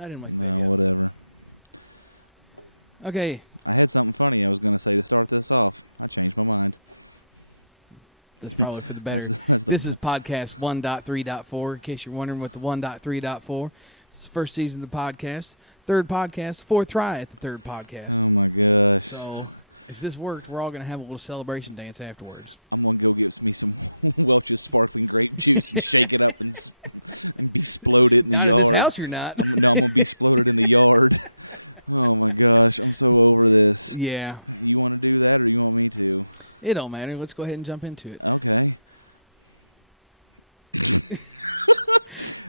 I didn't wake the baby up. Okay, that's probably for the better. This is podcast 1.3.4. In case you're wondering what the 1.3.4. It's the first season of the podcast, third podcast, fourth try at the third podcast. So if this worked, we're all going to have a little celebration dance afterwards. Not in this house, you're not. Yeah, it don't matter. Let's go ahead and jump into it.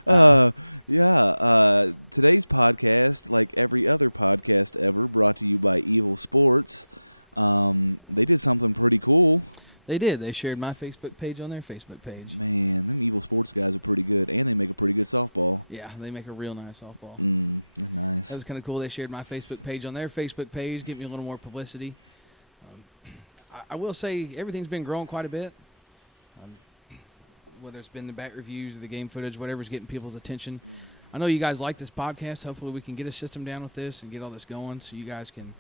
Uh, they did. They shared my Facebook page on their Facebook page. Yeah, they make a real nice softball. That was kind of cool. They shared my Facebook page on their Facebook page, give me a little more publicity. Um, I will say everything's been growing quite a bit. Um, whether it's been the bat reviews or the game footage, whatever's getting people's attention. I know you guys like this podcast. Hopefully, we can get a system down with this and get all this going, so you guys can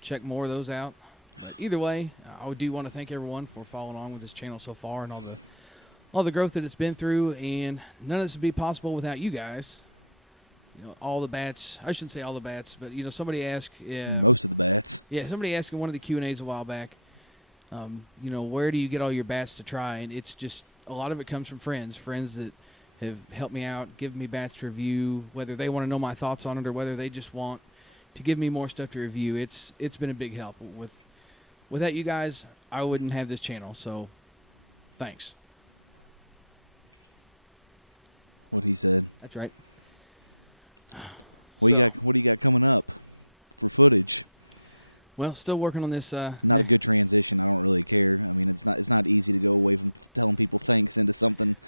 check more of those out. But either way, I do want to thank everyone for following along with this channel so far and all the growth that it's been through. And none of this would be possible without you guys. You know, all the bats. I shouldn't say all the bats, but you know, somebody asked. Yeah, somebody asked in one of the Q&As a while back. You know, where do you get all your bats to try? And it's just a lot of it comes from friends that have helped me out, give me bats to review, whether they want to know my thoughts on it or whether they just want to give me more stuff to review. It's been a big help. Without you guys, I wouldn't have this channel. So, thanks. That's right. So, well, still working on this.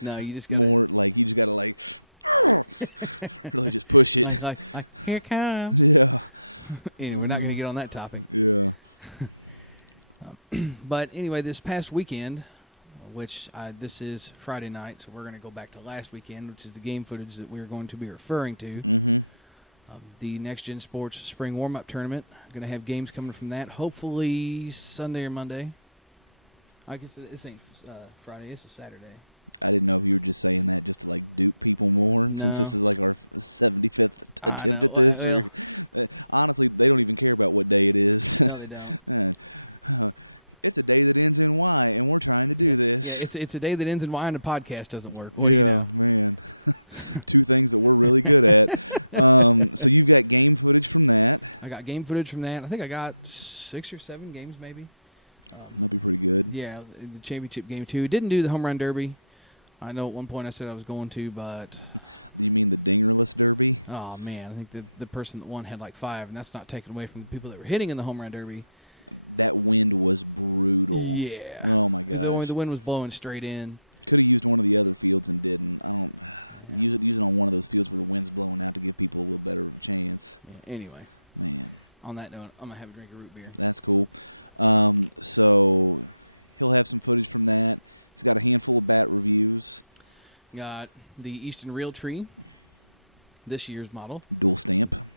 No, you just gotta like. Here it comes. Anyway, we're not gonna get on that topic. But anyway, this past weekend, which this is Friday night, so we're going to go back to last weekend, which is the game footage that we're going to be referring to. The Next Gen Sports Spring Warm-Up Tournament. Going to have games coming from that, hopefully Sunday or Monday. I guess this ain't Friday, it's a Saturday. No, I know. Well, no, they don't. Yeah, yeah. It's a day that ends in Y and the podcast doesn't work. What do you know? I got game footage from that. I think I got 6 or 7 games, maybe. Um, yeah, the championship game too. Didn't do the home run derby. I know at one point I said I was going to, but oh man, I think the person that won had like 5, and that's not taken away from the people that were hitting in the home run derby. Yeah, the wind was blowing straight in. Yeah. Yeah. Anyway, on that note, I'm gonna have a drink of root beer. Got the Easton Real Tree, this year's model.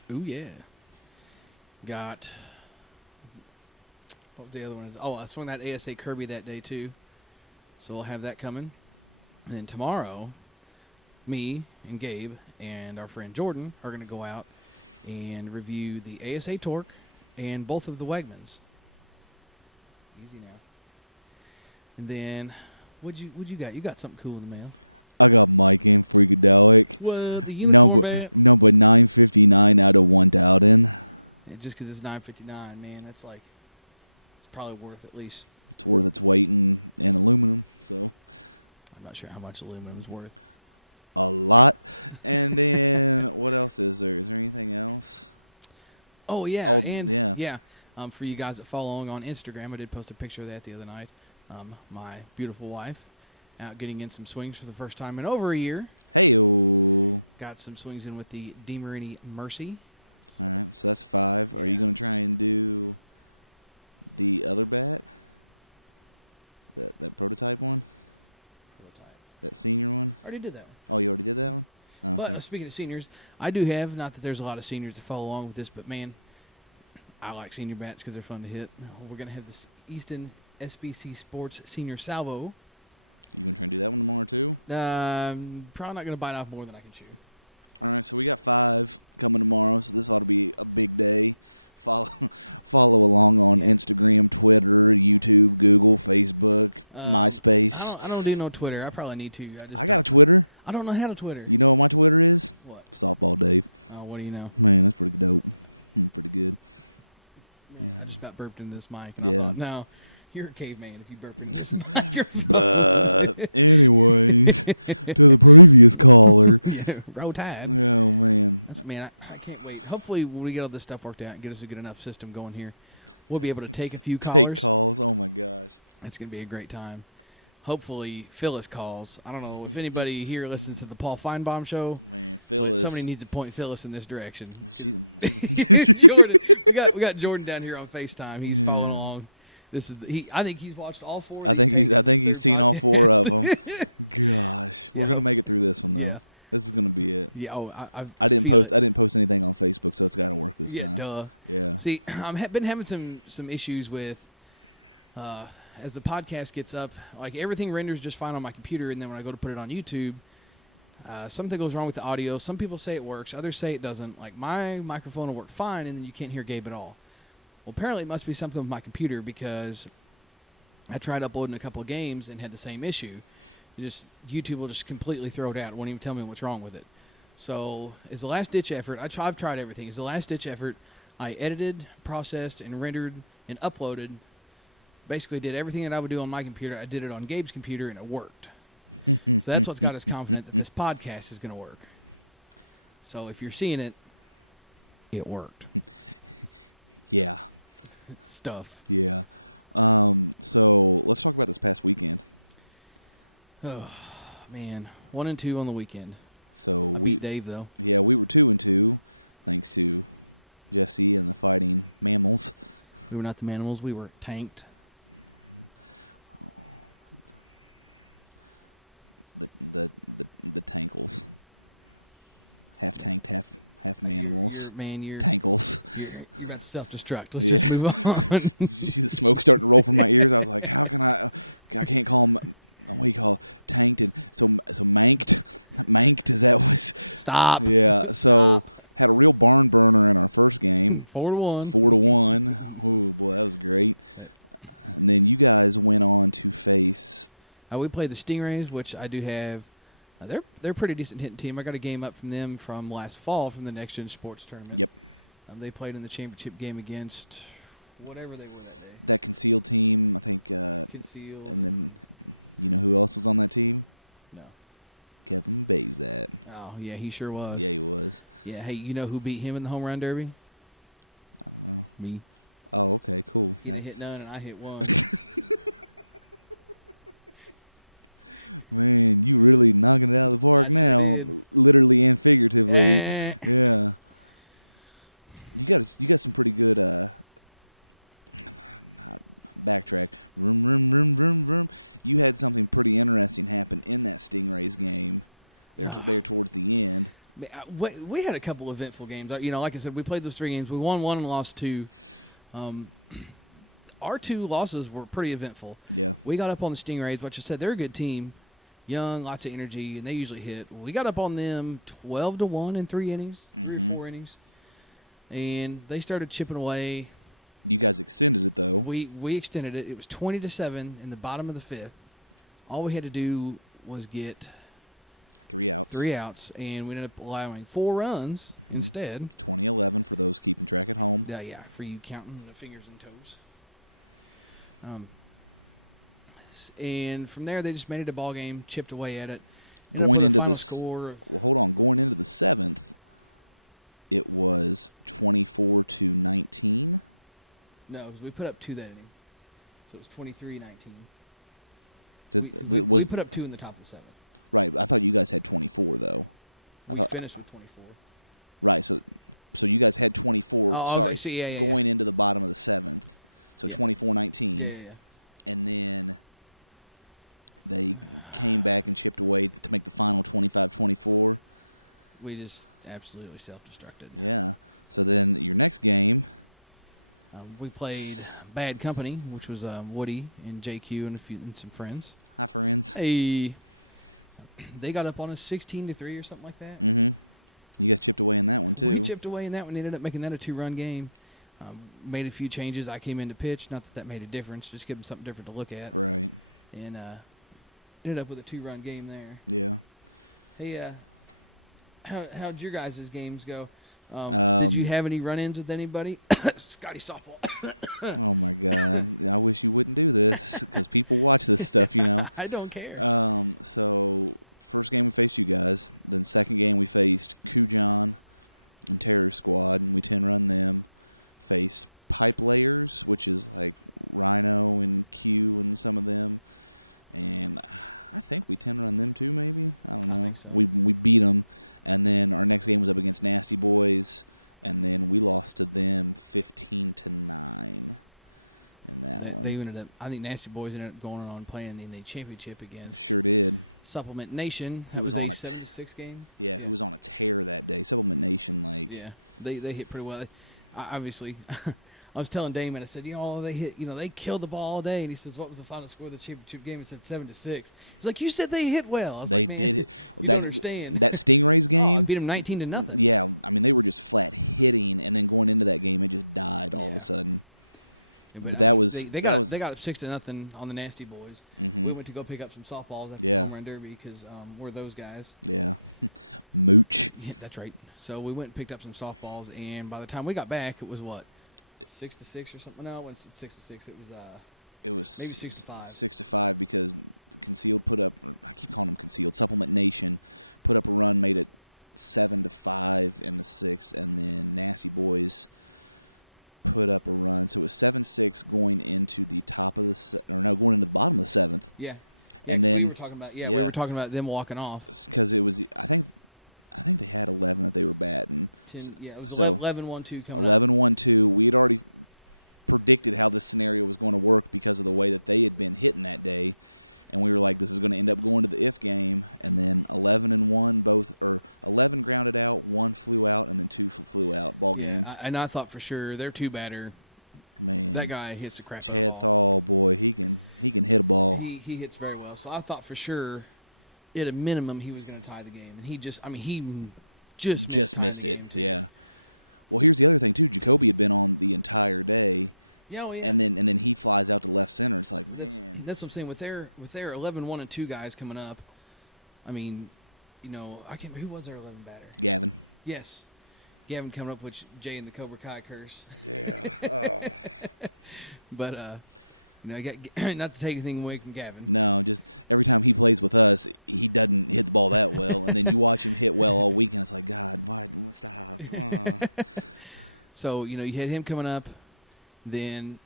Ooh yeah. Got what was the other one? Oh, I swung that ASA Kirby that day too, so we'll have that coming. And then tomorrow, me and Gabe and our friend Jordan are going to go out and review the ASA Torque and both of the Wegmans. Easy now. And then, what you got? You got something cool in the mail? What, the unicorn bat? Yeah, just because it's 9.59, man, that's like it's probably worth at least. I'm not sure how much aluminum is worth. Oh yeah, and yeah, for you guys that follow along on Instagram, I did post a picture of that the other night. My beautiful wife out getting in some swings for the first time in over a year. Got some swings in with the DeMarini Mercy. So, yeah. Prototype. Already did that one. But speaking of seniors, I do have, not that there's a lot of seniors to follow along with this, but man, I like senior bats because they're fun to hit. We're going to have this Easton SBC Sports Senior Salvo. Probably not going to bite off more than I can chew. Yeah. I don't do no Twitter. I probably need to. I just don't. I don't know how to Twitter. What? Oh, what do you know? Man, I just about burped into this mic, and I thought, no, you're a caveman if you burp into this microphone. Yeah, roll tide. That's man. I can't wait. Hopefully, when we get all this stuff worked out and get us a good enough system going here, we'll be able to take a few callers. It's gonna be a great time. Hopefully, Phyllis calls. I don't know if anybody here listens to the Paul Feinbaum show, but somebody needs to point Phyllis in this direction. Jordan, we got Jordan down here on FaceTime. He's following along. This is he. I think he's watched all 4 of these takes in this 3rd podcast. Yeah, hope. Yeah, yeah. Oh, I feel it. Yeah, duh. See, I've been having some issues with as the podcast gets up. Like everything renders just fine on my computer, and then when I go to put it on YouTube, something goes wrong with the audio. Some people say it works, others say it doesn't. Like my microphone will work fine, and then you can't hear Gabe at all. Well, apparently it must be something with my computer because I tried uploading a couple of games and had the same issue. YouTube will just completely throw it out. It won't even tell me what's wrong with it. So, as a last-ditch effort, I've tried everything. As a last-ditch effort, I edited, processed, and rendered, and uploaded. Basically did everything that I would do on my computer. I did it on Gabe's computer, and it worked. So that's what's got us confident that this podcast is going to work. So if you're seeing it, it worked. Stuff. Oh, man. 1 and 2 on the weekend. I beat Dave, though. We were not the Manimals. We were tanked. You're about to self-destruct. Let's just move on. Stop. Stop. 4-1. We played the Stingrays, which I do have. They're a pretty decent hitting team. I got a game up from them from last fall from the Next Gen Sports tournament. They played in the championship game against whatever they were that day. Concealed and no. Oh yeah, he sure was. Yeah. Hey, you know who beat him in the home run derby? Me. He didn't hit none, and I hit one. I sure did. Eh. Ah. We had a couple eventful games. Like I said, we played those 3 games. We won 1 and lost 2. Um, our 2 losses were pretty eventful. We got up on the Stingrays, which I said they're a good team, young, lots of energy, and they usually hit. We got up on them 12-1 in 3 innings, 3 or 4 innings, and they started chipping away. We extended it. It was 20-7 in the bottom of the 5th. All we had to do was get 3 outs, and we ended up allowing 4 runs instead. Yeah, for you counting the fingers and toes. And from there, they just made it a ball game, chipped away at it, ended up with a final score of. No, because we put up 2 that inning, so it was 23-19. We put up 2 in the top of the 7th. We finished with 24. Oh, okay. See, yeah. Yeah. Yeah. We just absolutely self-destructed. We played Bad Company, which was Woody and JQ and some friends. Hey, they got up on us 16-3 or something like that. We chipped away in that one. Ended up making that a 2-run game. Made a few changes. I came in to pitch. Not that that made a difference. Just give them something different to look at. And ended up with a 2-run game there. Hey, how'd your guys' games go? Did you have any run-ins with anybody? Scotty softball. I don't care. I think so. They ended up. I think Nasty Boys ended up going on playing in the championship against Supplement Nation. That was a 7-6 game. Yeah, yeah. They hit pretty well. Obviously, I was telling Damon. I said, they hit. They killed the ball all day. And he says, "What was the final score of the championship game?" He said 7-6. He's like, "You said they hit well." I was like, "Man, you don't understand." Oh, I beat them 19-0. Yeah. Yeah, but I mean, they got up 6-0 on the Nasty Boys. We went to go pick up some softballs after the home run derby because we're those guys. Yeah, that's right. So we went and picked up some softballs, and by the time we got back, it was what, 6-6 or something. No, it wasn't 6-6. It was maybe 6-5. Yeah, yeah, because we were talking about them walking off. 10. Yeah, it was 11-1-2 coming up. Yeah, and I thought for sure their two batter, that guy hits the crap out of the ball. He hits very well. So I thought for sure, at a minimum, he was going to tie the game, and he just missed tying the game too. Yeah, oh yeah. That's what I'm saying with their 11-1-2 guys coming up. I mean, I can't. Who was their 11 batter? Yes, Gavin coming up with Jay and the Cobra Kai curse. But I got not to take anything away from Gavin. So you had him coming up, then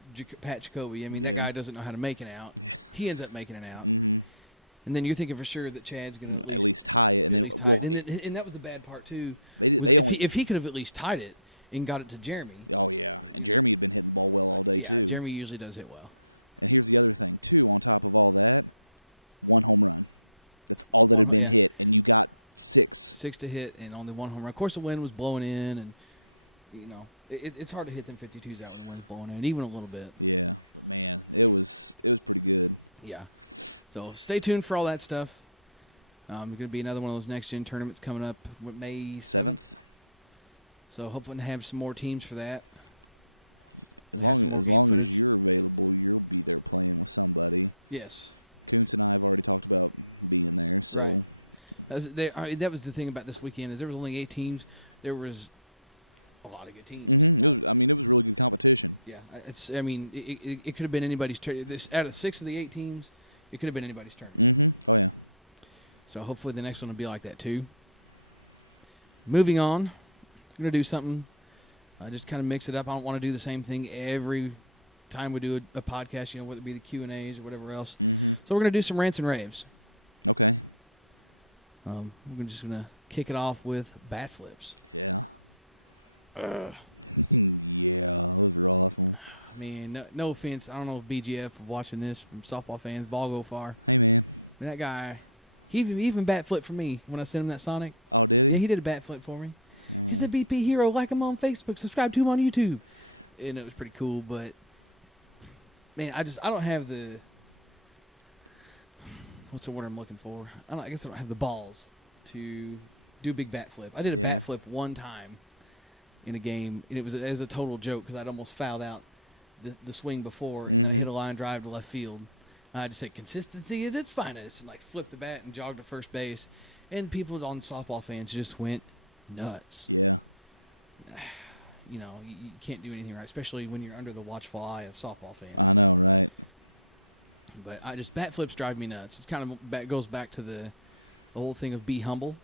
Pat Jacoby. I mean, that guy doesn't know how to make an out. He ends up making an out, and then you're thinking for sure that Chad's going to at least tie it. And that was the bad part too, was if he could have at least tied it and got it to Jeremy. Yeah, Jeremy usually does hit well. Yeah, 6 to hit and only one home run. Of course, the wind was blowing in, and it's hard to hit them 52s out when the wind's blowing in, even a little bit. Yeah. So stay tuned for all that stuff. Going to be another one of those next gen tournaments coming up May 7th. So hoping to have some more teams for that. We have some more game footage. Yes. Right. That was the thing about this weekend is there was only 8 teams. There was a lot of good teams. Yeah, it could have been anybody's turn. This out of 6 of the 8 teams, it could have been anybody's tournament. So hopefully the next one will be like that too. Moving on, I'm gonna do something. Just kind of mix it up. I don't want to do the same thing every time we do a podcast. Whether it be the Q&As or whatever else. So we're gonna do some rants and raves. We're just gonna kick it off with bat flips. I mean, no offense. I don't know if BGF watching this from softball fans. Ball go far. That guy, he even bat flipped for me when I sent him that Sonic. Yeah, he did a bat flip for me. He's a BP hero. Like him on Facebook. Subscribe to him on YouTube. And it was pretty cool. But man, I don't have the, what's the word I'm looking for? I guess I don't have the balls to do a big bat flip. I did a bat flip one time in a game, and it was as a total joke because I'd almost fouled out the swing before, and then I hit a line drive to left field. I just said consistency at its finest, and like flipped the bat and jogged to first base, and people on softball fans just went nuts. You know, you can't do anything right, especially when you're under the watchful eye of softball fans. But bat flips drive me nuts. It's kind of goes back to the whole thing of be humble,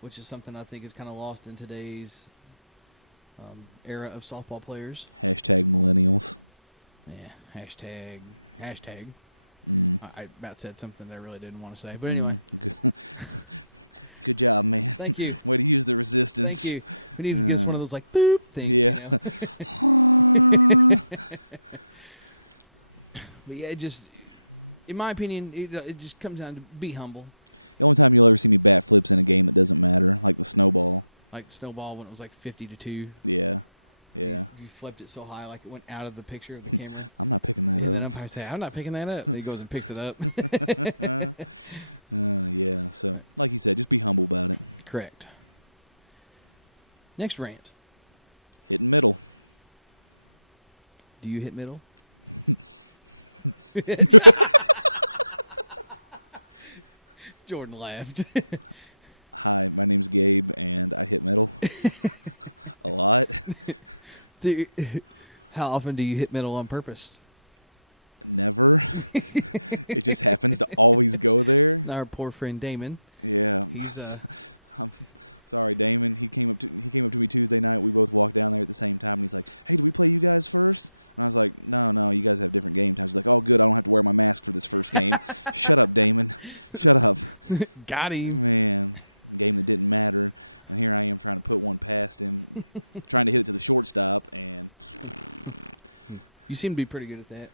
which is something I think is kind of lost in today's era of softball players. Yeah, hashtag. I about said something that I really didn't want to say, but anyway. Thank you. We need to get us one of those like boop things, you know. But yeah, it just, in my opinion, it just comes down to be humble. Like the snowball when it was like 50-2. You flipped it so high, like it went out of the picture of the camera. And then umpire said, I'm not picking that up. And he goes and picks it up. Correct. Next rant. Do you hit middle? Jordan laughed. How often do you hit middle on purpose? Our poor friend Damon, he's got him. You seem to be pretty good at that.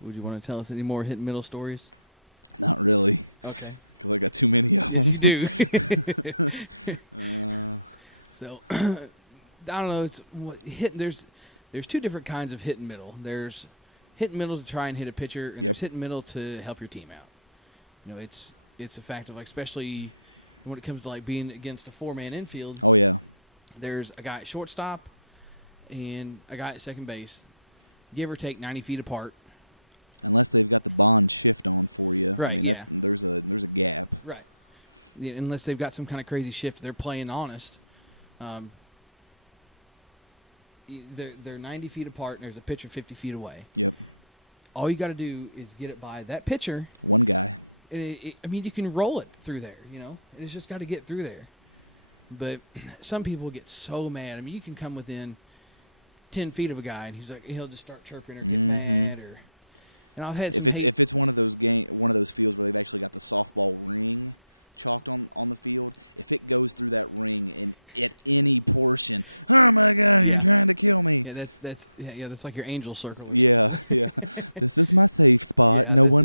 Would you want to tell us any more hit middle stories? Okay. Yes, you do. So, I don't know. It's what there's two different kinds of hitting middle. There's hitting middle to try and hit a pitcher, and there's hitting middle to help your team out. You know, it's a fact of like, especially when it comes to like being against a 4-man infield. There's a guy at shortstop and a guy at second base, give or take 90 feet apart. Right, yeah. Right. Yeah, unless they've got some kind of crazy shift, they're playing honest. They're 90 feet apart, and there's a pitcher 50 feet away. All you got to do is get it by that pitcher. And I mean, you can roll it through there, you know. And it's just got to get through there. But some people get so mad. I mean, you can come within 10 feet of a guy, and he'll just start chirping or get mad. And I've had some hate. Yeah. Yeah, that's like your angel circle or something. Yeah, that's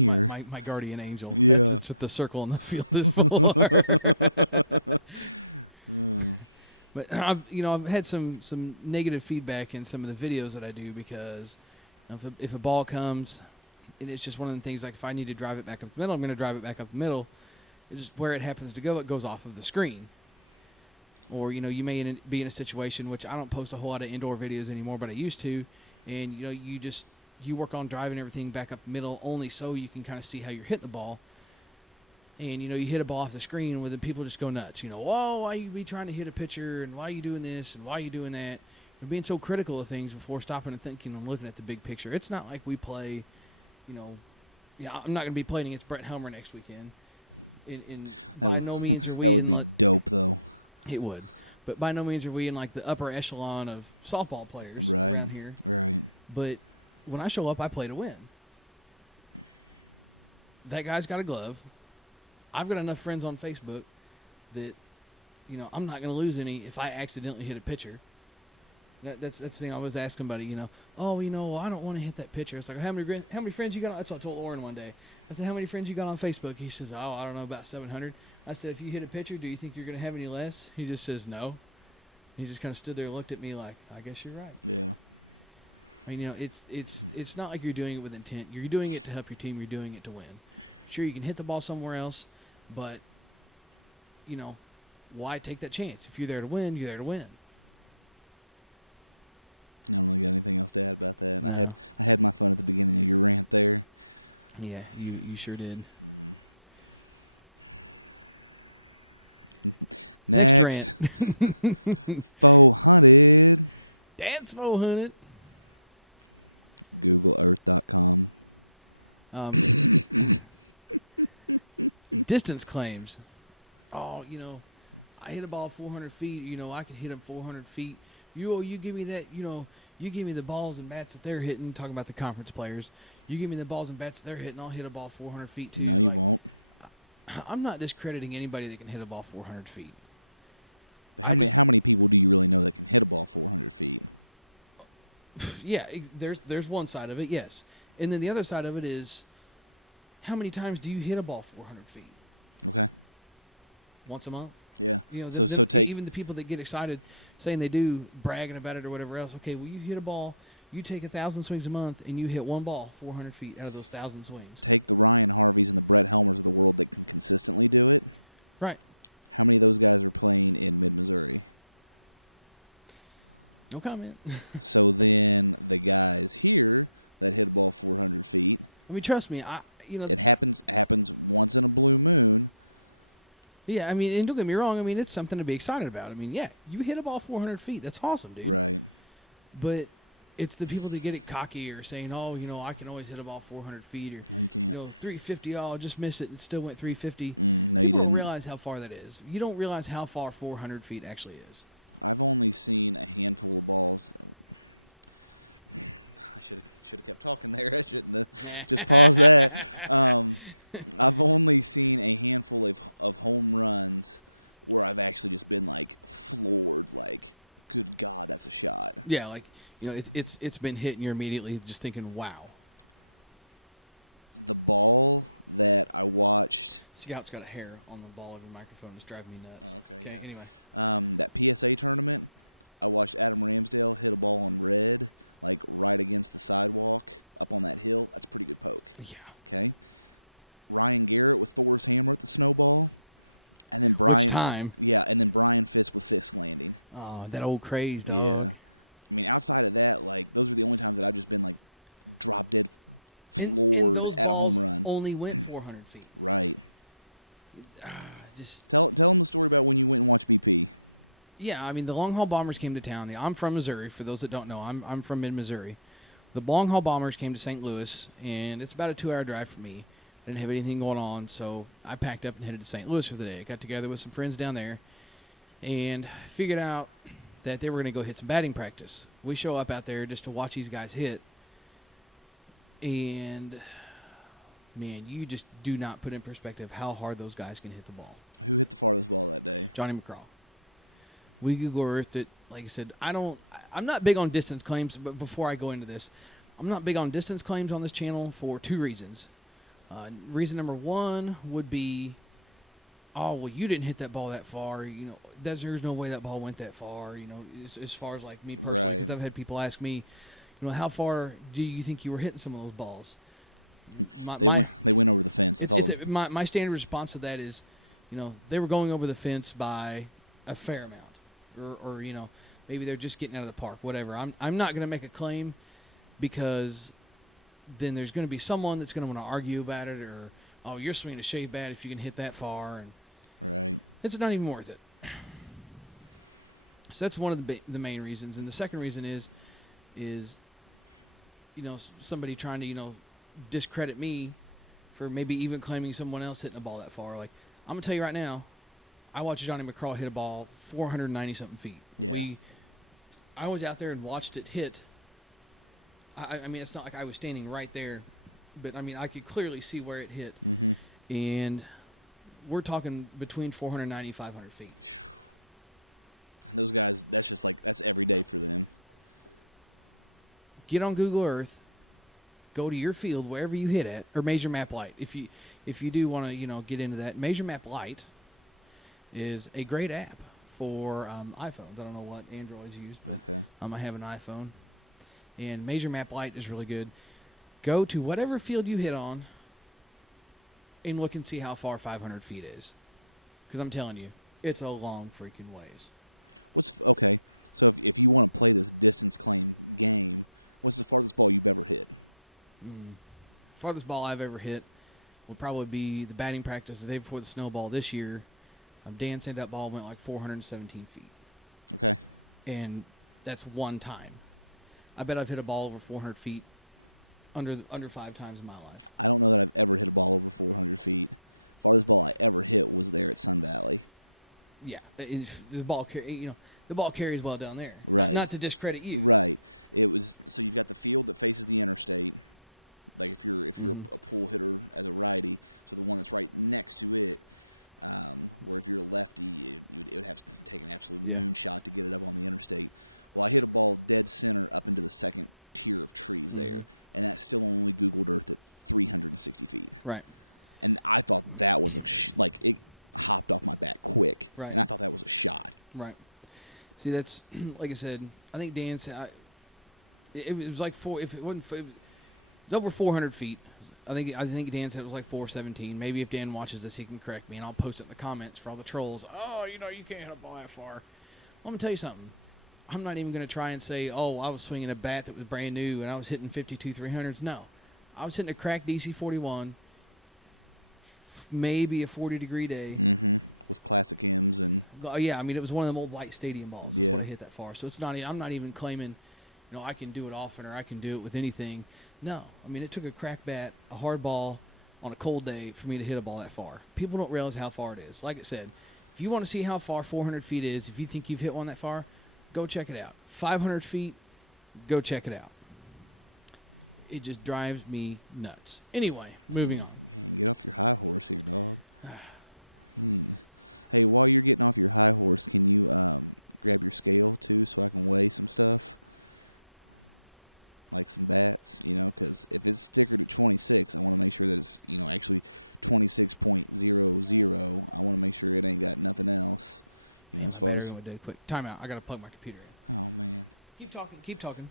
my guardian angel. It's what the circle in the field is for. But I've had some negative feedback in some of the videos that I do because if a ball comes, and it's just one of the things, like if I need to drive it back up the middle, I'm going to drive it back up the middle. It's just where it happens to go, it goes off of the screen. Or, you may be in a situation, which I don't post a whole lot of indoor videos anymore, but I used to. And, you work on driving everything back up the middle only so you can kind of see how you're hitting the ball. And, you hit a ball off the screen where the people just go nuts. Whoa, why you be trying to hit a pitcher? And why are you doing this? And why are you doing that? And being so critical of things before stopping and thinking and looking at the big picture. It's not like we play, I'm not going to be playing against Brett Helmer next weekend. And by no means are we in it would. But by no means are we in like the upper echelon of softball players around here. But when I show up, I play to win. That guy's got a glove. I've got enough friends on Facebook that, I'm not going to lose any if I accidentally hit a pitcher. That's the thing. I was asking somebody, oh, well, I don't want to hit that pitcher. It's like, how many friends you got? That's what I told Lauren one day. I said, how many friends you got on Facebook? He says, oh, I don't know, about 700. I said, if you hit a pitcher, do you think you're going to have any less? He just says no. He just kind of stood there and looked at me like, I guess you're right. I mean, it's not like you're doing it with intent. You're doing it to help your team. You're doing it to win. Sure, you can hit the ball somewhere else, but, why take that chance? If you're there to win, you're there to win. No. Yeah, you sure did. Next rant. Dance 400. Um, distance claims. Oh, I hit a ball 400 feet. I can hit them 400 feet. You give me that. You give me the balls and bats that they're hitting. Talking about the conference players. You give me the balls and bats they're hitting. I'll hit a ball 400 feet too. Like, I'm not discrediting anybody that can hit a ball 400 feet. I just, yeah. There's one side of it, yes, and then the other side of it is, how many times do you hit a ball 400 feet? Once a month. Even the people that get excited saying they do, bragging about it or whatever else. Okay, well, you hit a ball, you take 1,000 swings a month, and you hit one ball 400 feet out of those 1,000 swings. Right. No comment. I mean, trust me. Yeah. I mean, and don't get me wrong. I mean, it's something to be excited about. I mean, yeah, you hit a ball 400 feet. That's awesome, dude. But it's the people that get it cocky or saying, oh, I can always hit a ball 400 feet, or 350. Oh, I'll just miss it. It still went 350. People don't realize how far that is. You don't realize how far 400 feet actually is. Yeah, like, it's been hit and you're immediately just thinking, wow. Scout's got a hair on the ball of your microphone. It's driving me nuts. Okay, anyway. Yeah. Which time? Oh, that old craze, dog. And those balls only went 400 feet. Just Yeah, I mean the long haul bombers came to town. Yeah, I'm from Missouri. For those that don't know, I'm from mid Missouri. The long haul bombers came to St. Louis, and it's about a 2-hour drive for me. I didn't have anything going on, so I packed up and headed to St. Louis for the day. I got together with some friends down there, and figured out that they were going to go hit some batting practice. We show up out there just to watch these guys hit, and man, you just do not put in perspective how hard those guys can hit the ball. Johnny McCraw. We Google Earthed it. Like I said, I'm not big on distance claims, but before I go into this, I'm not big on distance claims on this channel for two reasons. Reason number one would be, oh, well, you didn't hit that ball that far. There's no way that ball went that far, as far as like me personally, because I've had people ask me, how far do you think you were hitting some of those balls? My standard response to that is, they were going over the fence by a fair amount, or maybe they're just getting out of the park, whatever. I'm not going to make a claim, because then there's going to be someone that's going to want to argue about it, or, oh, you're swinging a shave bat if you can hit that far, and it's not even worth it. So that's one of the main reasons. And the second reason is somebody trying to discredit me for maybe even claiming someone else hitting a ball that far. Like, I'm gonna tell you right now, I watched Johnny McCraw hit a ball 490 something feet. I was out there and watched it hit. I mean, it's not like I was standing right there, but I mean, I could clearly see where it hit, and we're talking between 490 500 feet. get on Google Earth, go to your field wherever you hit at, or Measure Map Lite. If you do want to get into that, Measure Map Lite is a great app for iPhones. I don't know what Androids use, but I have an iPhone, and Measure Map Lite is really good. Go to whatever field you hit on and look and see how far 500 feet is, because I'm telling you, it's a long freaking ways. Farthest ball I've ever hit would probably be the batting practice the day before the snowball this year. Dan said that ball went like 417 feet. And that's one time. I bet I've hit a ball over 400 feet under 5 times in my life. Yeah, the ball the ball carries well down there. Not to discredit you. Mm-hmm. Yeah. Mm-hmm. Right. Right. Right. See, that's like I said. I think Dan said it was like four. If it wasn't, it's over 400 feet. I think Dan said it was like 417. Maybe if Dan watches this, he can correct me, and I'll post it in the comments for all the trolls. Oh, you can't hit a ball that far. Well, I'm gonna tell you something. I'm not even gonna try and say, oh, I was swinging a bat that was brand new and I was hitting 52 300s. No, I was hitting a cracked DC 41, maybe a 40-degree day. Yeah, I mean it was one of them old white stadium balls. Is what I hit that far. So it's not. I'm not even claiming, I can do it often or I can do it with anything. No, I mean it took a crack bat, a hard ball, on a cold day for me to hit a ball that far. People don't realize how far it is. Like I said, if you want to see how far 400 feet is, if you think you've hit one that far, go check it out. 500 feet, go check it out. It just drives me nuts. Anyway, moving on. Man, my battery went dead quick. Time out. I got to plug my computer in. Keep talking. Keep talking.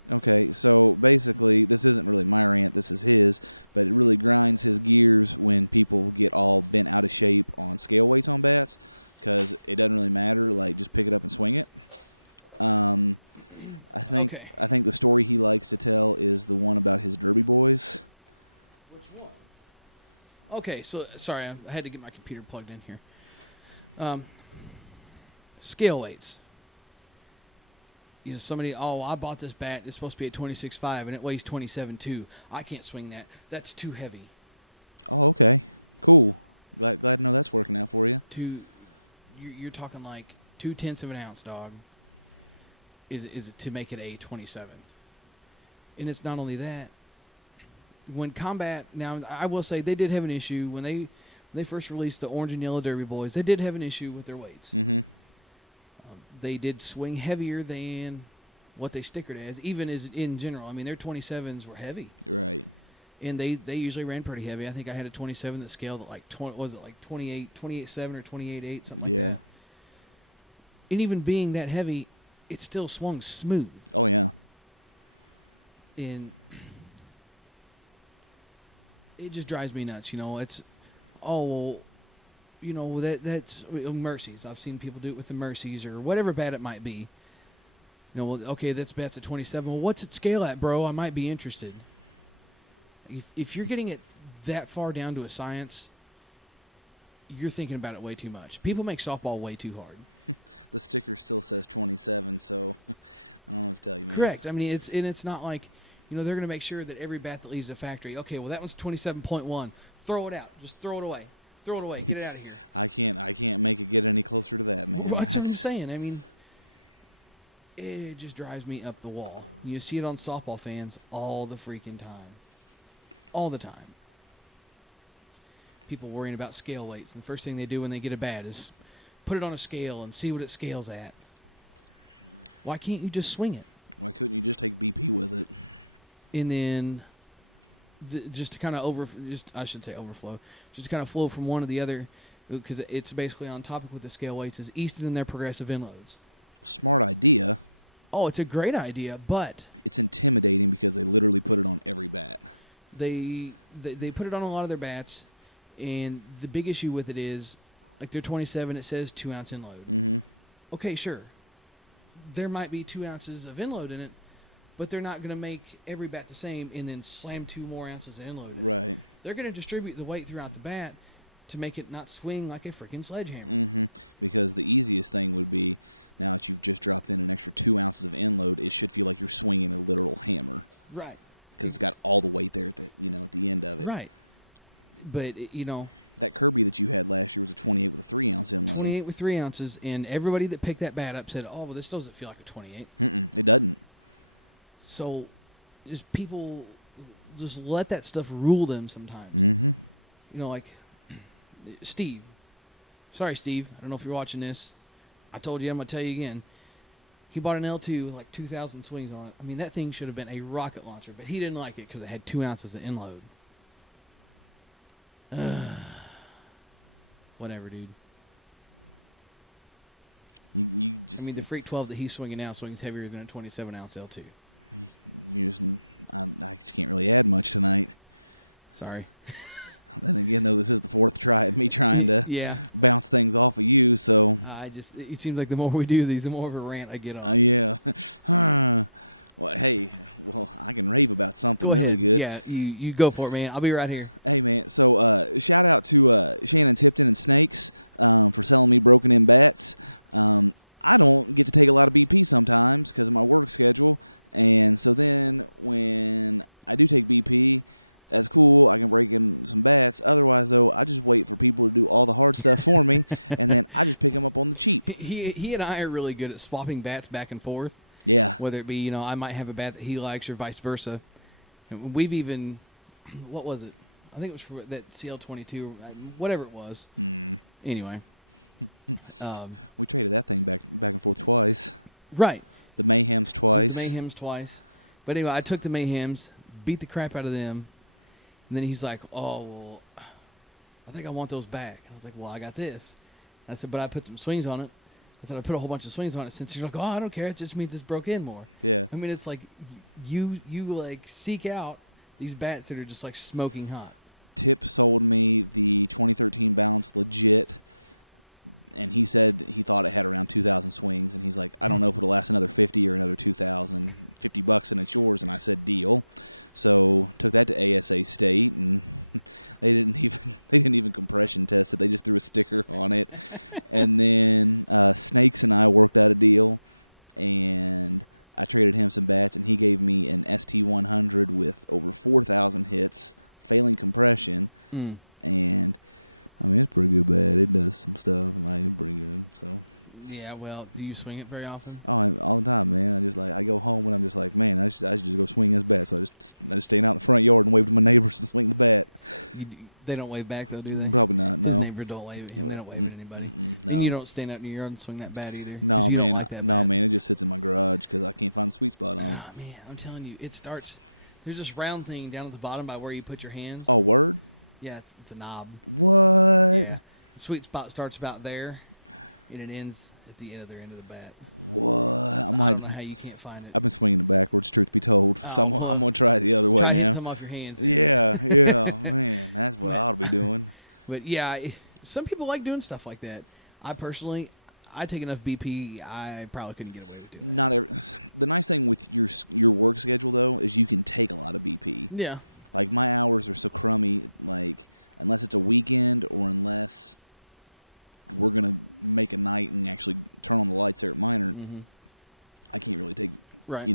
Okay. Which one? Okay, so sorry, I had to get my computer plugged in here. Um, Scale weights. Somebody, oh, I bought this bat. It's supposed to be at 26.5 and it weighs 27.2. I can't swing that. That's too heavy. Two, you're talking like 2/10 of an ounce, dog. Is to make it a 27. And it's not only that. When combat, now I will say they did have an issue when they first released the orange and yellow Derby boys. They did have an issue with their weights. They did swing heavier than what they stickered as, even as in general. I mean, their 27s were heavy, and they usually ran pretty heavy. I think I had a 27 that scaled at like 20, was it like 28.7 or 28.8, something like that. And even being that heavy, it still swung smooth. And it just drives me nuts. It's oh well, that's Mercies. I've seen people do it with the Mercies or whatever bat it might be. Well, okay, that's bat's at 27. Well, what's it scale at, bro? I might be interested. If you're getting it that far down to a science, you're thinking about it way too much. People make softball way too hard. Correct. I mean, it's not like, they're going to make sure that every bat that leaves the factory, okay, well, that one's 27.1. Throw it out. Just throw it away. Throw it away. Get it out of here. That's what I'm saying. I mean, it just drives me up the wall. You see it on softball fans all the freaking time. All the time. People worrying about scale weights. And the first thing they do when they get a bat is put it on a scale and see what it scales at. Why can't you just swing it? and then just to kind of I should say overflow, just to kind of flow from one to the other, because it's basically on topic with the scale weights, is Easton and their progressive inloads. Oh, it's a great idea, but they put it on a lot of their bats, and the big issue with it is, like their 27, it says 2-ounce inload. Okay, sure, there might be 2 ounces of inload in it, but they're not going to make every bat the same and then slam 2 more ounces of inload in it. They're going to distribute the weight throughout the bat to make it not swing like a freaking sledgehammer. Right. Right. But, 28 with 3 ounces, and everybody that picked that bat up said, oh, well, this doesn't feel like a 28. So, just people just let that stuff rule them sometimes. Like Steve. Sorry, Steve. I don't know if you're watching this. I told you, I'm going to tell you again. He bought an L2 with like 2,000 swings on it. I mean, that thing should have been a rocket launcher, but he didn't like it because it had 2 ounces of inload. Whatever, dude. I mean, the Freak 12 that he's swinging now swings heavier than a 27-ounce L2. Sorry. Yeah. It seems like the more we do these, the more of a rant I get on. Go ahead. Yeah, you go for it, man. I'll be right here. He and I are really good at swapping bats back and forth, whether it be, I might have a bat that he likes or vice versa. And we've even, what was it? I think it was for that CL22, whatever it was. Anyway, um, right, the Mayhems twice. But anyway, I took the Mayhems, beat the crap out of them, and then he's like, "Oh well, I think I want those back." I was like, "Well, I got this." I said, "But I put some swings on it." I said, "I put a whole bunch of swings on it." Since you're like, "Oh, I don't care. It just means it's broke in more." I mean, it's like you like seek out these bats that are just like smoking hot. Mm. Yeah. Well, do you swing it very often? They don't wave back though, do they? His neighbor don't wave at him. They don't wave at anybody. And you don't stand up near your yard and swing that bat either, because you don't like that bat. Oh, man, I'm telling you, it starts. There's this round thing down at the bottom by where you put your hands. Yeah, it's a knob. Yeah, the sweet spot starts about there, and it ends at the other end of the bat. So I don't know how you can't find it. Oh well, try hitting some off your hands then. but but yeah, some people like doing stuff like that. I personally, I take enough BP. I probably couldn't get away with doing that. Yeah. Mm-hmm. Right.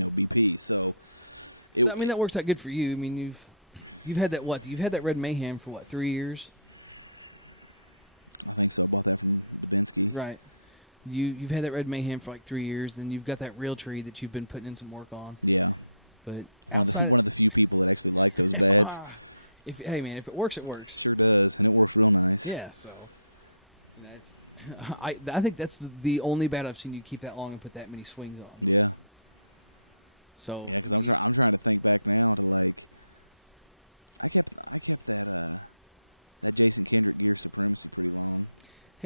So I mean that works out good for you. I mean you've had that what? You've had that red mayhem for what? 3 years. Right. You've had that red mayhem for like 3 years. Then you've got that real tree that you've been putting in some work on. But outside of if hey man, if it works, it works. Yeah. So that's I think that's the only bat I've seen you keep that long and put that many swings on. So I mean,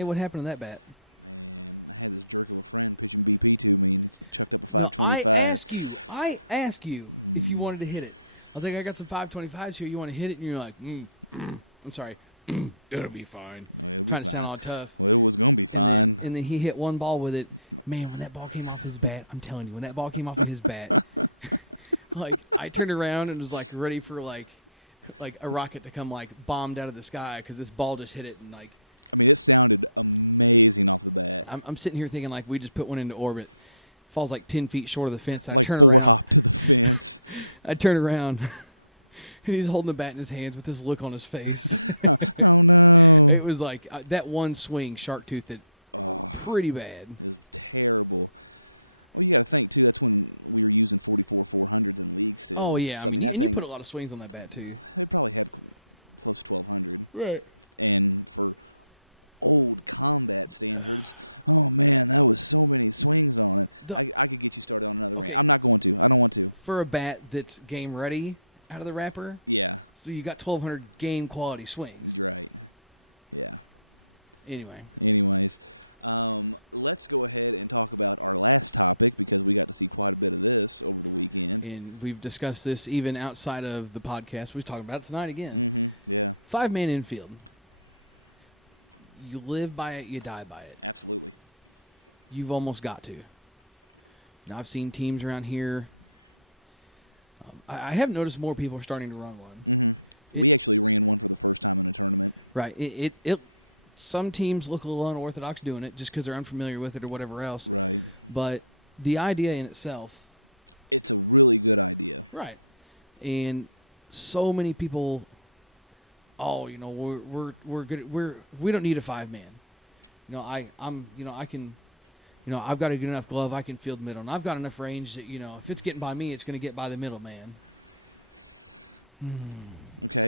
Hey, what happened to that bat? No, I ask you if you wanted to hit it. I think I got some 525s here. You want to hit it? And you're like, I'm sorry, it'll be fine. Trying to sound all tough. And then he hit one ball with it. Man, when that ball came off his bat, I'm telling you, when that ball came off of his bat, like I turned around and was like ready for like a rocket to come like bombed out of the sky because this ball just hit it and like I'm sitting here thinking like we just put one into orbit. Falls like 10 feet short of the fence. And I turn around. And he's holding the bat in his hands with this look on his face. It was like that one swing shark toothed it pretty bad. Oh yeah, I mean, and you put a lot of swings on that bat too. Right. The okay for a bat that's game ready out of the wrapper, so you got 1,200 game quality swings. Anyway, and we've discussed this even outside of the podcast. We're talking about it tonight again. 5-man infield. You live by it, you die by it. You've almost got to. Now, I've seen teams around here. I have noticed more people are starting to run one. It right. It some teams look a little unorthodox doing it just because they're unfamiliar with it or whatever else. But the idea in itself, right? And so many people, oh, we're good. We don't need a 5-man. I can. I've got a good enough glove. I can field middle, and I've got enough range that if it's getting by me, it's going to get by the middle man.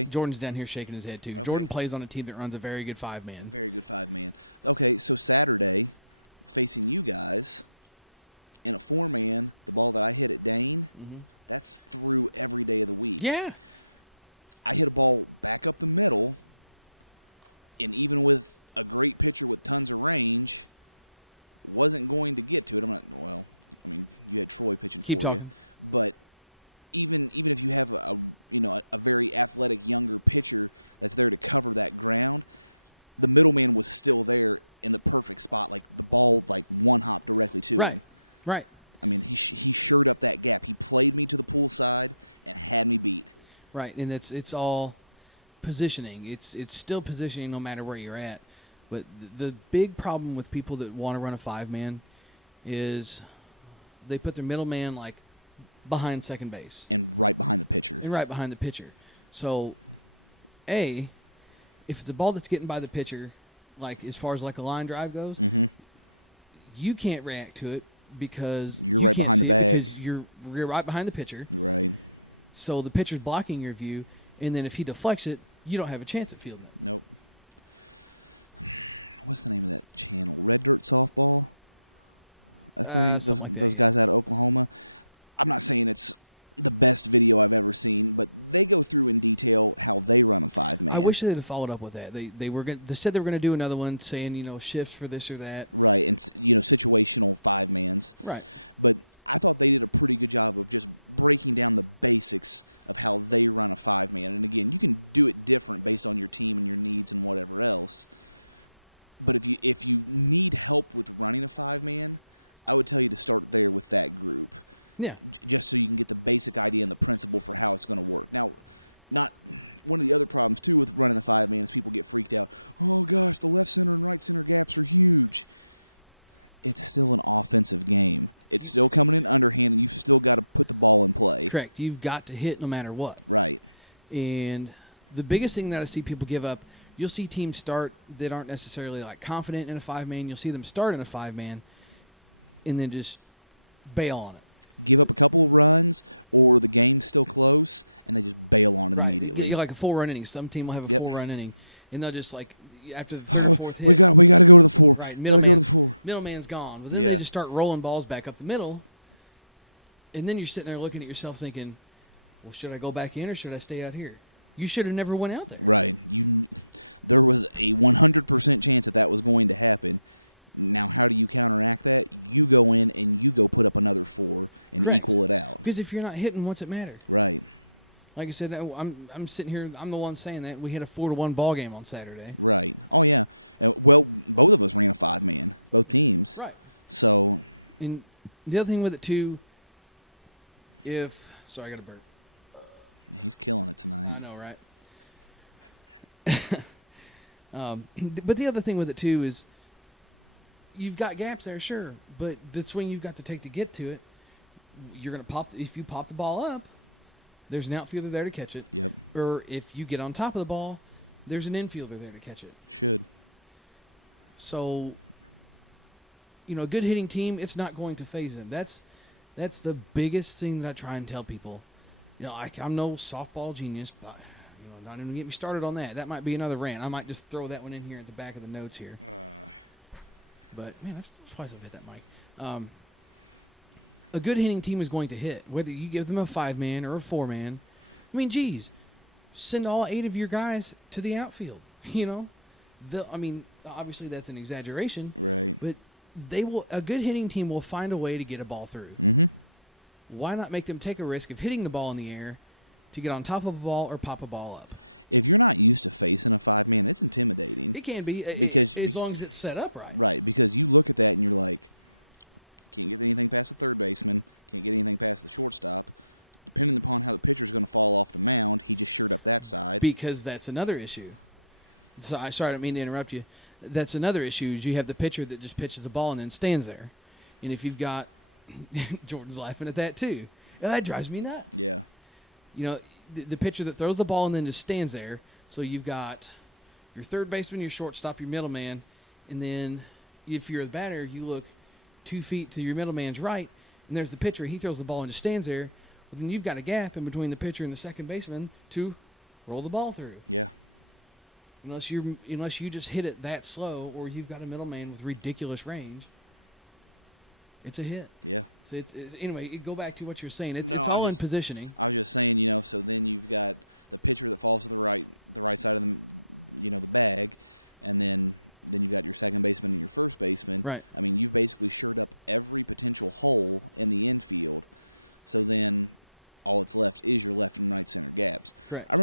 Jordan's down here shaking his head too. Jordan plays on a team that runs a very good 5-man. Mm-hmm. Yeah. Keep talking. Right. Right. Right. And it's all positioning. It's still positioning no matter where you're at. But the big problem with people that want to run a 5-man is they put their middleman like behind second base and right behind the pitcher. So, if it's a ball that's getting by the pitcher, like as far as like a line drive goes, you can't react to it because you can't see it because you're right behind the pitcher. So the pitcher's blocking your view, and then if he deflects it, you don't have a chance at fielding it. Something like that, yeah. I wish they'd have followed up with that. They said they were gonna do another one saying shifts for this or that. Right. Yeah. You, correct. You've got to hit no matter what. And the biggest thing that I see people give up, you'll see teams start that aren't necessarily like confident in a 5-man. You'll see them start in a 5-man and then just bail on it. Right. You're like a 4-run inning. Some team will have a 4-run inning, and they'll just like after the third or fourth hit, right? Middleman's gone. But then they just start rolling balls back up the middle, and then you're sitting there looking at yourself thinking, well, should I go back in or should I stay out here? You should have never went out there. Correct. Because if you're not hitting, what's it matter? Like I said, I'm sitting here. I'm the one saying that we had a 4-1 ball game on Saturday. Right. And the other thing with it too, if sorry, I got a burp. I know, right? But the other thing with it too is you've got gaps there, sure, but the swing you've got to take to get to it, you're gonna pop. If you pop the ball up, there's an outfielder there to catch it, or if you get on top of the ball, there's an infielder there to catch it. So, a good hitting team, it's not going to phase them. That's the biggest thing that I try and tell people. I'm no softball genius, but not even get me started on that. That might be another rant. I might just throw that one in here at the back of the notes here. But man, that's twice I've hit that mic. A good hitting team is going to hit, whether you give them a 5-man or a 4-man. I mean, geez, send all 8 of your guys to the outfield. Obviously that's an exaggeration, but a good hitting team will find a way to get a ball through. Why not make them take a risk of hitting the ball in the air to get on top of a ball or pop a ball up? It can be, as long as it's set up right. Because that's another issue. Sorry, I didn't mean to interrupt you. That's another issue is you have the pitcher that just pitches the ball and then stands there. And if you've got Jordan's laughing at that too. That drives me nuts. The pitcher that throws the ball and then just stands there. So you've got your third baseman, your shortstop, your middleman, and then if you're the batter, you look 2 feet to your middleman's right, and there's the pitcher. He throws the ball and just stands there. Well, then you've got a gap in between the pitcher and the second baseman to roll the ball through. Unless you just hit it that slow, or you've got a middleman with ridiculous range, it's a hit. So anyway. Go back to what you're saying. It's all in positioning. Right. Correct.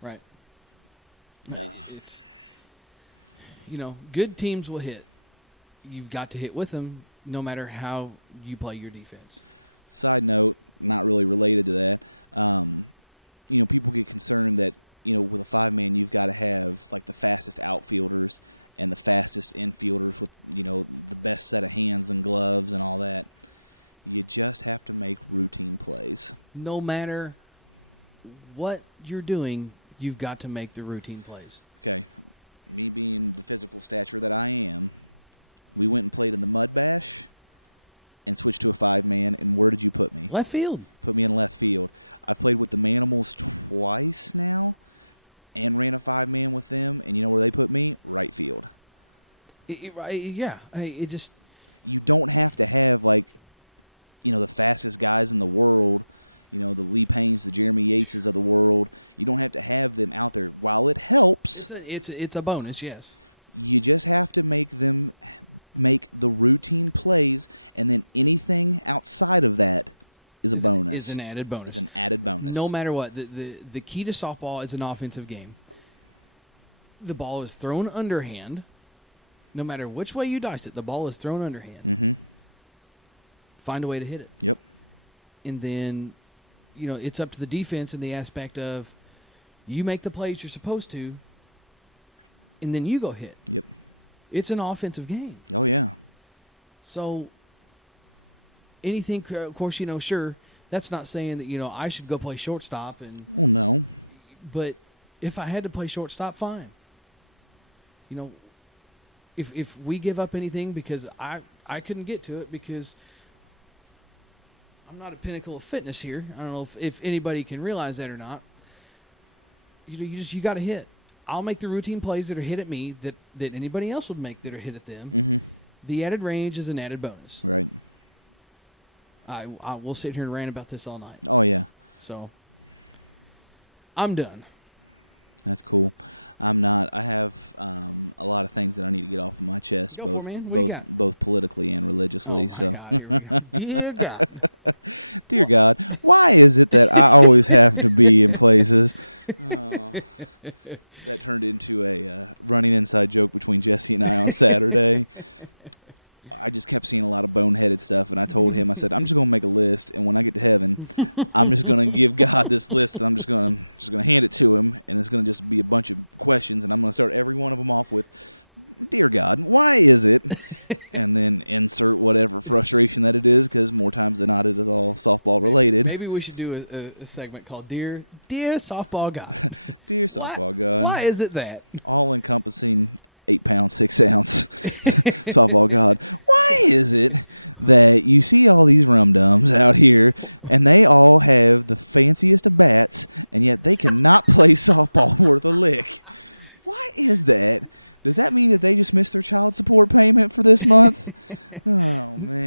Right. It's good teams will hit. You've got to hit with them, no matter how you play your defense. No matter what you're doing, you've got to make the routine plays. Left field. Yeah. It just it's a bonus. Yes, is an added bonus. No matter what, the key to softball is an offensive game. The ball is thrown underhand. No matter which way you dice it, the ball is thrown underhand. Find a way to hit it, and then it's up to the defense in the aspect of you make the plays you're supposed to, and then you go hit. It's an offensive game. So anything, of course, sure, that's not saying that I should go play shortstop, but if I had to play shortstop, fine. You know, if we give up anything because I couldn't get to it because I'm not a pinnacle of fitness here. I don't know if anybody can realize that or not. You got to hit. I'll make the routine plays that are hit at me that anybody else would make that are hit at them. The added range is an added bonus. I will sit here and rant about this all night. So I'm done. Go for it, man. What do you got? Oh my God! Here we go. Dear God. What? Maybe we should do a segment called Dear Softball God. Why is it that?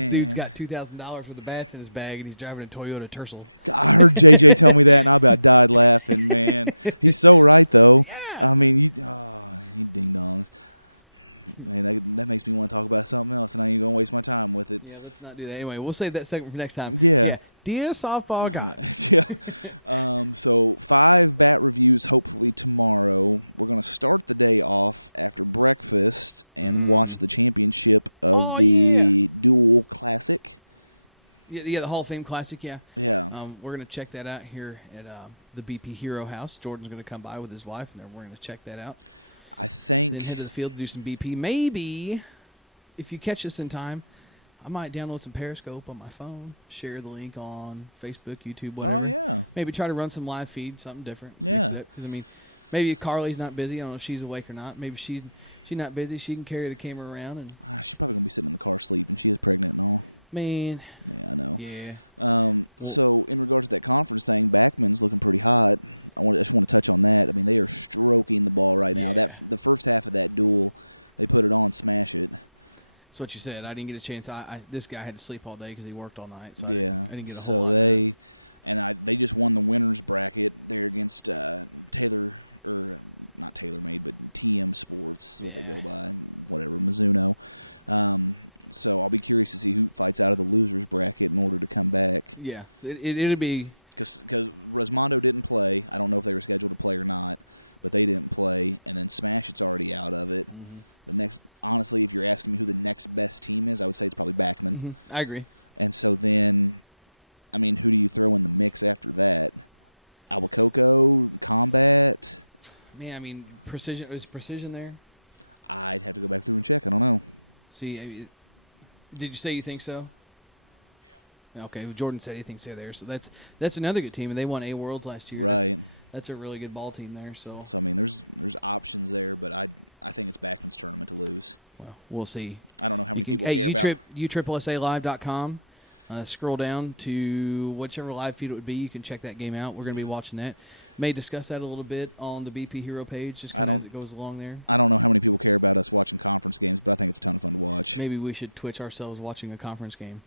Dude's got $2,000 worth of bats in his bag, and he's driving a Toyota Tercel. Yeah. Yeah, let's not do that. Anyway, we'll save that segment for next time. Yeah, Dear Softball God. Mm. Oh yeah. Yeah, the Hall of Fame Classic. Yeah, we're gonna check that out here at the BP Hero House. Jordan's gonna come by with his wife, and then we're gonna check that out. Then head to the field to do some BP. Maybe if you catch us in time, I might download some Periscope on my phone, share the link on Facebook, YouTube, whatever. Maybe try to run some live feed, something different, mix it up. Because I mean, maybe Carly's not busy. I don't know if she's awake or not. Maybe she's not busy. She can carry the camera around and man, yeah. Well, yeah. That's what you said. I didn't get a chance. This guy had to sleep all day because he worked all night, so I didn't get a whole lot done. Yeah, yeah. It'll be. Hmm. I agree. Man, I mean, precision is precision there. See, did you say you think so? Okay, well, Jordan said he thinks they're there, so that's another good team, and they won A Worlds last year. That's a really good ball team there. So, well, we'll see. You can utripplesalive.com. Scroll down to whichever live feed it would be. You can check that game out. We're going to be watching that. May discuss that a little bit on the BP Hero page, just kind of as it goes along there. Maybe we should Twitch ourselves watching a conference game.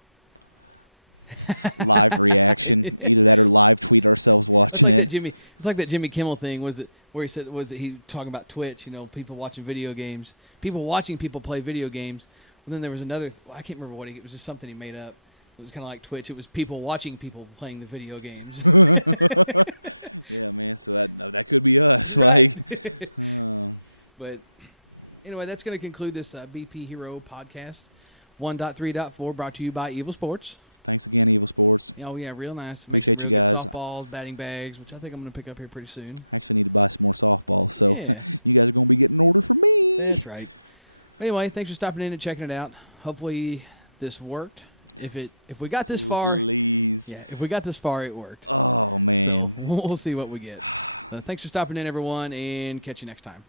It's like that Jimmy. It's like that Jimmy Kimmel thing. Was it where he said was it he talking about Twitch? You know, people watching video games, people watching people play video games. And then there was another. Well, I can't remember what it was. Just something he made up. It was kind of like Twitch. It was people watching people playing the video games. Right. But anyway, that's going to conclude this BP Hero podcast 1.3.4 brought to you by Evil Sports. Oh, yeah, real nice. Make some real good softballs, batting bags, which I think I'm going to pick up here pretty soon. Yeah, that's right. Anyway, thanks for stopping in and checking it out. Hopefully this worked. If we got this far, yeah, if we got this far, it worked. So we'll see what we get. Thanks for stopping in, everyone, and catch you next time.